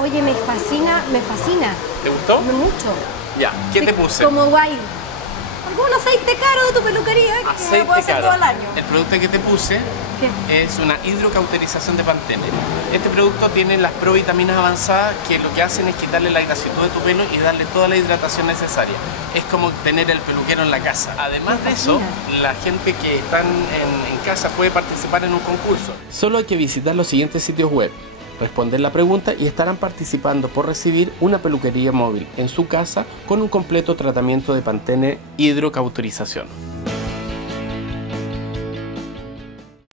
Oye, me fascina. ¿Te gustó? Mucho. Ya, ¿qué te puse? Como guay. Algún aceite caro de tu peluquería que me puedo hacer todo el año. El producto que te puse es una hidrocauterización de Pantene. Este producto tiene las provitaminas avanzadas que lo que hacen es quitarle la grasitud de tu pelo y darle toda la hidratación necesaria. Es como tener el peluquero en la casa. Además de eso, la gente que está en casa puede participar en un concurso. Solo hay que visitar los siguientes sitios web, responder la pregunta y estarán participando por recibir una peluquería móvil en su casa con un completo tratamiento de Pantene hidrocauterización.